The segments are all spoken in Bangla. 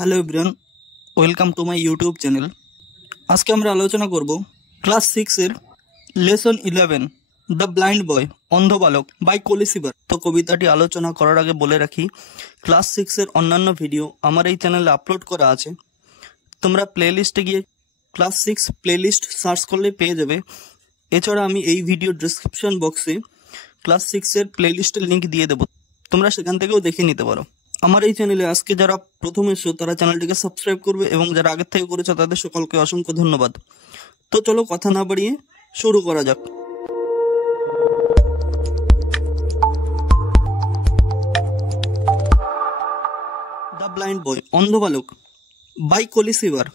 Hello everyone, welcome to my YouTube channel. আজকে আমরা আলোচনা করব ক্লাস 6 এর লেসন 11 দ্য ব্লাইন্ড বয়, অন্ধ বালক বাই কলি সিবার। তো কবিতাটি আলোচনা করার আগে বলে রাখি, ক্লাস 6 এর অন্যান্য ভিডিও আমার এই চ্যানেলে আপলোড করা আছে। তোমরা প্লেলিস্টে গিয়ে ক্লাস 6 প্লেলিস্ট সার্চ করলে পেয়ে যাবে। এছাড়া আমি এই ভিডিও ডেসক্রিপশন বক্সে ক্লাস 6 এর প্লেলিস্টের লিঙ্ক দিয়ে দেবো, তোমরা সেখান থেকেও দেখে নিতে পারো। আমার এই চ্যানেলে আজকে যারা প্রথম এসো তারা চ্যানেলটিকে সাবস্ক্রাইব করবে এবং যারা আগের থেকে করেছো তাদের সকলকে অসংখ্য ধন্যবাদ। তো চলো কথা না বাড়িয়ে শুরু করা যাক। দ্য ব্লাইন্ড বয়, অন্ধ বালক বাই কলি সিবার।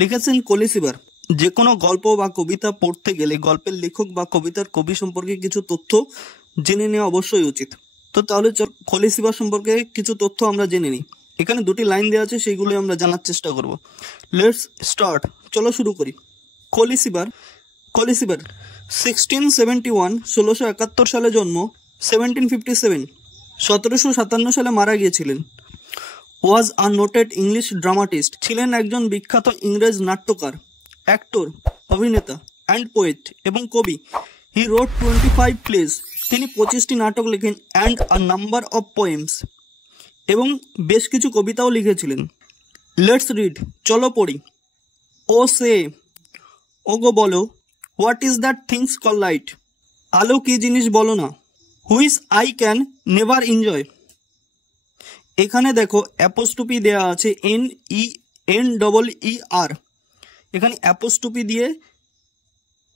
লিখেছেন কলি সিবার। যে কোনো গল্প বা কবিতা পড়তে গেলে গল্পের লেখক বা কবিতার কবি সম্পর্কে কিছু তথ্য জেনে নেওয়া অবশ্যই উচিত। তো তাহলে কলি সিবার সম্পর্কে কিছু তথ্য আমরা জেনে নিই। এখানে দুটি লাইন দেওয়া আছে, সেইগুলি আমরা জানার চেষ্টা করব। লেটস স্টার্ট, চলো শুরু করি। কলি সিবার 1671 1671 সালে জন্ম, 1757 1757 সালে মারা গিয়েছিলেন। ওয়াজ আ নোটেড ইংলিশ ড্রামাটিস্ট, ছিলেন একজন বিখ্যাত ইংরেজ নাট্যকার, অ্যাক্টর, অভিনেতা অ্যান্ড পোয়েট এবং কবি। হি রোট 25 প্লেস, তিনি 25টি নাটক লেখেন, and a number of poems, এবং বেশ কিছু কবিতাও লিখেছিলেন। লেটস রিড, চলো পড়ি। ও সে, ওগো বলো, what is that things call light, আলো কি জিনিস বলো না, which I can never enjoy. এখানে দেখো অ্যাপোস্ট্রফি দেওয়া আছে NENER, এখানে অ্যাপোস্ট্রফি দিয়ে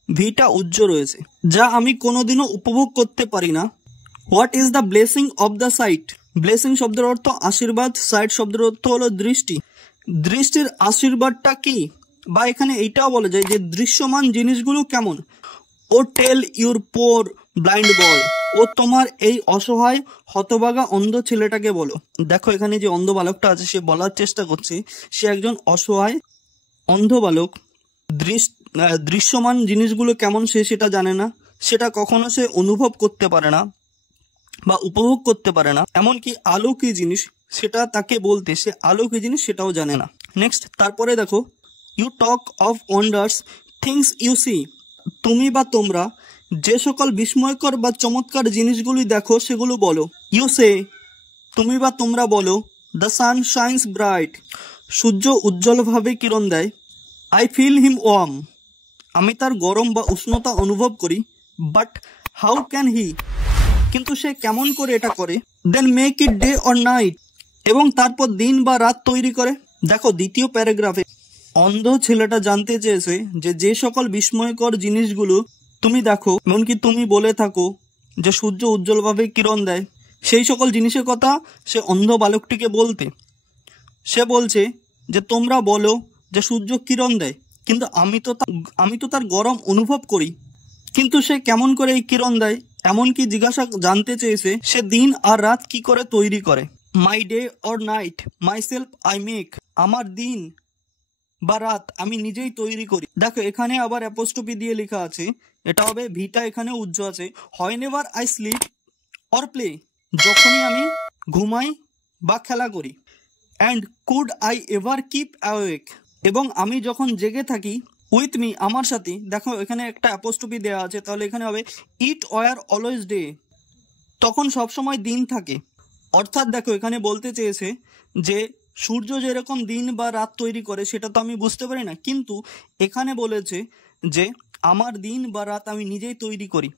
ভিটা উজ্জ্ব রয়েছে, যা আমি কোনোদিনও উপভোগ করতে পারি না। What is the blessing of the sight, blessing শব্দের অর্থ আশীর্বাদ, সাইট শব্দের অর্থ হলো দৃষ্টি। দৃষ্টির আশীর্বাদটা কি, বা এখানে এইটাও বলা যায় যে দৃশ্যমান জিনিসগুলো কেমন। ও টেল ইউর পোর ব্লাইন্ড বয়, ও তোমার এই অসহায় হতভাগা অন্ধ ছেলেটাকে বলো। দেখো এখানে যে অন্ধ বালকটা আছে সে বলার চেষ্টা করছে সে একজন অসহায় অন্ধ বালক। দৃশ্যমান জিনিসগুলো কেমন সে সেটা জানে না, সেটা কখনো সে অনুভব করতে পারে না বা উপভোগ করতে পারে না। এমনকি আলো কি জিনিস সেটা তাকে বলতে সে আলো কি জিনিস সেটাও জানে না। নেক্সট, তারপরে দেখো, you talk of wonders things you see, তুমি বা তোমরা যে সকল বিস্ময়কর বা চমৎকার জিনিসগুলি দেখো সেগুলো বলো। ইউ সে, তুমি বা তোমরা বলো, দ্য সান শাইন্স ব্রাইট, সূর্য উজ্জ্বলভাবে কিরণ দেয়। আই ফিল হিম ওয়ার্ম, আমি তার গরম বা উষ্ণতা অনুভব করি। বাট হাউ ক্যান হি, কিন্তু সে কেমন করে এটা করে। Then make it day or night, এবং তারপর দিন বা রাত তৈরি করে। দেখো দ্বিতীয় প্যারাগ্রাফে অন্ধ ছেলেটা জানতে চেয়েছে যে যে সকল বিস্ময়কর জিনিসগুলো তুমি দেখো, এমনকি তুমি বলে থাকো যে সূর্য উজ্জ্বলভাবে কিরণ দেয়, সেই সকল জিনিসের কথা সে অন্ধ বালকটিকে বলতে। সে বলছে যে তোমরা বলো যে সূর্য কিরণ দেয়, কিন্তু আমি তো তার গরম অনুভব করি। কিন্তু সে কেমন করে এই কিরণ দেয় এমনকি জানতে চেয়েছে সে দিন আর রাত কি করে তৈরি করে। My day or night myself I make, আমার দিন বা রাত আমি নিজেই তৈরি করি। দেখো এখানে আবার অ্যাপোস্ট্রফি দিয়ে লেখা আছে, এটা হবে ভিটা এখানে উজ্জ্ব আছে। হোয়েনেভার আই স্লিপ অর প্লে, যখনই আমি ঘুমাই বা খেলা করি। And could I ever keep awake, এবং আমি যখন জেগে থাকি। উইথ মি, আমার সাথে। দেখো এখানে একটা অ্যাপোস্ট্রফি দেওয়া আছে, তাহলে এখানে হবে ইট ওয়ার অলওয়েজ ডে, তখন সবসময় দিন থাকে। অর্থাৎ দেখো এখানে বলতে চেয়েছে যে সূর্য যেরকম দিন বা রাত তৈরি করে সেটা তো আমি বুঝতে পারি না, কিন্তু এখানে বলেছে যে আমার দিন বা রাত আমি নিজেই তৈরি করি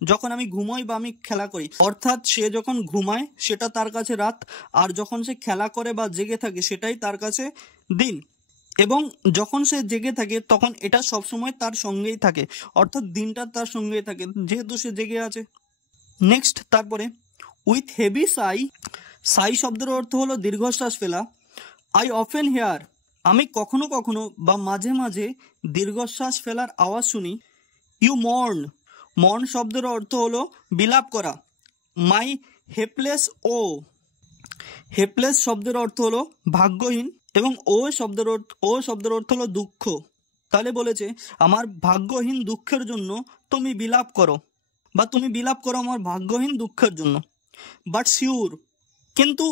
যখন আমি ঘুমাই বা আমি খেলা করি। অর্থাৎ সে যখন ঘুমায় সেটা তার কাছে রাত, আর যখন সে খেলা করে বা জেগে থাকে সেটাই তার কাছে দিন। এবং যখন সে জেগে থাকে তখন এটা সবসময় তার সঙ্গেই থাকে, অর্থাৎ দিনটা তার সঙ্গেই থাকে যেহেতু সে জেগে আছে। নেক্সট, তারপরে উইথ হেভি সাই শব্দের অর্থ হলো দীর্ঘশ্বাস ফেলা। আই অফেন হেয়ার, আমি কখনো কখনো বা মাঝে মাঝে দীর্ঘশ্বাস ফেলার আওয়াজ শুনি। ইউ মর্ন শব্দের অর্থ হলো বিলাপ করা। মাই হেপলেস শব্দের অর্থ হলো ভাগ্যহীন, এবং ও শব্দের অর্থ হলো দুঃখ। তাহলে বলেছে আমার ভাগ্যহীন দুঃখের জন্য তুমি বিলাপ করো, বা তুমি বিলাপ করো আমার ভাগ্যহীন দুঃখের জন্য। বাট শিওর, কিন্তু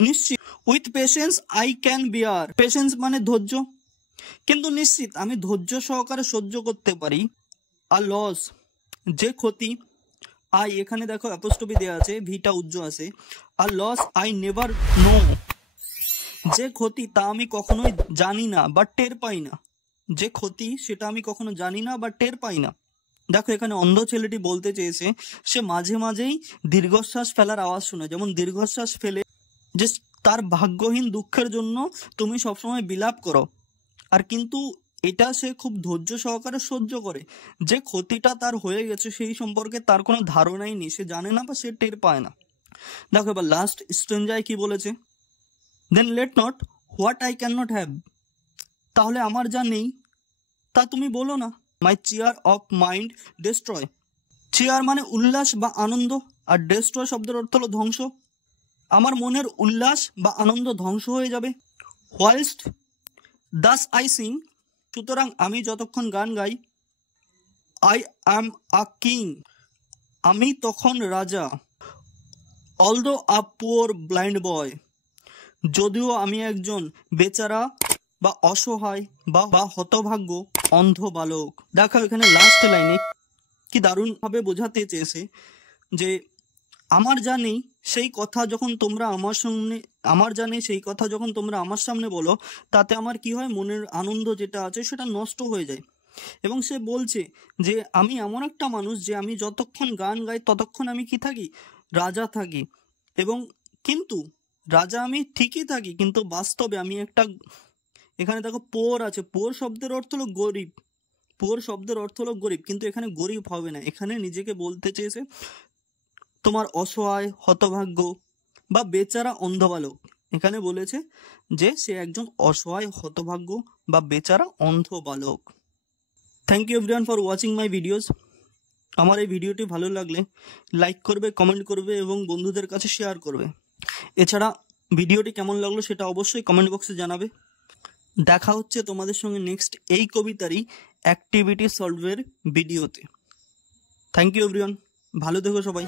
নিশ্চিত। With patience I can bear, patience মানে ধৈর্য, কিন্তু নিশ্চিত আমি ধৈর্য সহকারে সহ্য করতে পারি। আর লস, যে ক্ষতি, আই এখানে দেখো অ্যাপোস্ট্রফি দেওয়া আছে, ভিটা উজ্জ্ব আছে। আর লস আই নেভার নো, যে ক্ষতি তা আমি কখনোই জানি না বা টের পাই না, যে ক্ষতি সেটা আমি কখনো জানি না বা টের পাই না। দেখো এখানে অন্ধ ছেলেটি বলতে চেয়েছে সে মাঝে মাঝেই দীর্ঘশ্বাস ফেলার আওয়াজ শুনে, যেমন দীর্ঘশ্বাস ফেলে যে তার ভাগ্যহীন দুঃখের জন্য তুমি সবসময় বিলাপ করো, আর কিন্তু এটা সে খুব ধৈর্য সহকারে সহ্য করে। যে ক্ষতিটা তার হয়ে গেছে সেই সম্পর্কে তার কোনো ধারণাই নেই, সে জানে না বা সে টের পায় না। দেখো এবার লাস্ট স্ট্রেঞ্জায় কি বলেছে, then let not what I can not have, তাহলে আমার যা নেই তা তুমি বলো না। My cheer of mind destroy, cheer মানে উল্লাস বা আনন্দ, আর ডেস্ট্রয় শব্দের অর্থ হলো ধ্বংস। আমার মনের উল্লাস বা আনন্দ ধ্বংস হয়ে যাবে। হোয়াইলস্ট দাস আই সিং, সুতরাং আমি যতক্ষণ গান গাই, আই অ্যাম আ কিং, আমি তখন রাজা। অলদো আ পুয়ার ব্লাইন্ড বয়, যদিও আমি একজন বেচারা বা অসহায় বা হতভাগ্য অন্ধ বালক। দেখো এখানে লাস্ট লাইনে কি দারুণভাবে বোঝাতে চেয়েছে যে আমার যা নেই সেই কথা যখন তোমরা আমার সামনে, আমার যা নেই সেই কথা যখন তোমরা আমার সামনে বলো, তাতে আমার কি হয়, মনের আনন্দ যেটা আছে সেটা নষ্ট হয়ে যায়। এবং সে বলছে যে আমি এমন একটা মানুষ যে আমি যতক্ষণ গান গাই ততক্ষণ আমি কি থাকি, রাজা থাকি। এবং কিন্তু রাজা আমি ঠিকই থাকি, কিন্তু বাস্তবে আমি একটা, এখানে দেখো পোর আছে, পোর শব্দের অর্থ হলো গরিব, পোর শব্দের অর্থ হলো গরিব, কিন্তু এখানে গরিব হবে না, এখানে নিজেকে বলতে চেয়েছে তোমার অসহায়, হতভাগ্য বা বেচারা অন্ধ বালক। এখানে বলেছে যে সে একজন অসহায়, হতভাগ্য বা বেচারা অন্ধ বালক। Thank you everyone for watching my videos. আমার এই ভিডিওটি ভালো লাগলে লাইক করবে, কমেন্ট করবে এবং বন্ধুদের কাছে শেয়ার করবে। এছাড়া ভিডিওটি কেমন লাগলো সেটা অবশ্যই কমেন্ট বক্সে জানাবে। দেখা হচ্ছে তোমাদের সঙ্গে নেক্সট এই কবিতারই অ্যাক্টিভিটি সলভের ভিডিওতে। থ্যাংক ইউ এভরিওয়ান, ভালো থেকো সবাই।